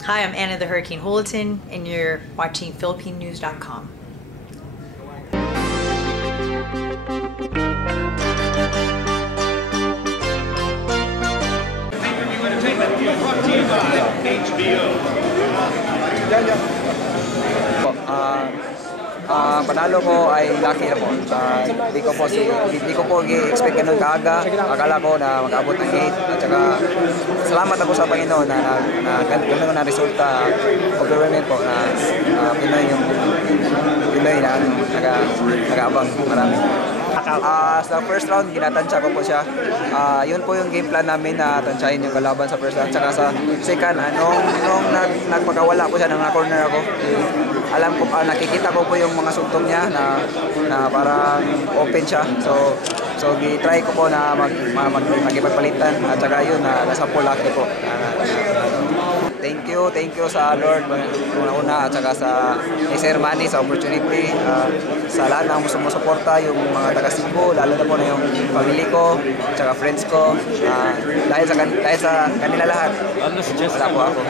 Hi, I'm Anna the Hurricane Houliton, and you're watching PhilippineNews.com. Brought to you by HBO. Panalo ko ay lucky ako. Hindi ko po i-expect ganun kaaga. Akala ko na mag-abot ng 8. At saka salamat ako sa Panginoon na ganun na resulta. Overwhelming po na Pinoy na nag-aabang marami. Sa first round, ginatansya ko po siya. Yun po yung game plan namin na tansyahin yung kalaban sa first round. Tsaka sa second, nung nagpakawala po siya, nang na-corner ako, alam ko, nakikita ko po yung mga suntong niya na parang open siya. So gi-try ko po na magipagpalitan at saka yun, nasa po lucky po. Thank you sa Lord una at saka sa Sir Manny sa opportunity, sa lahat ng sumusuporta, yung mga taga Cebu, lalo na po na yung family ko, at saka friends ko, dahil sa kanila lahat, wala po ako.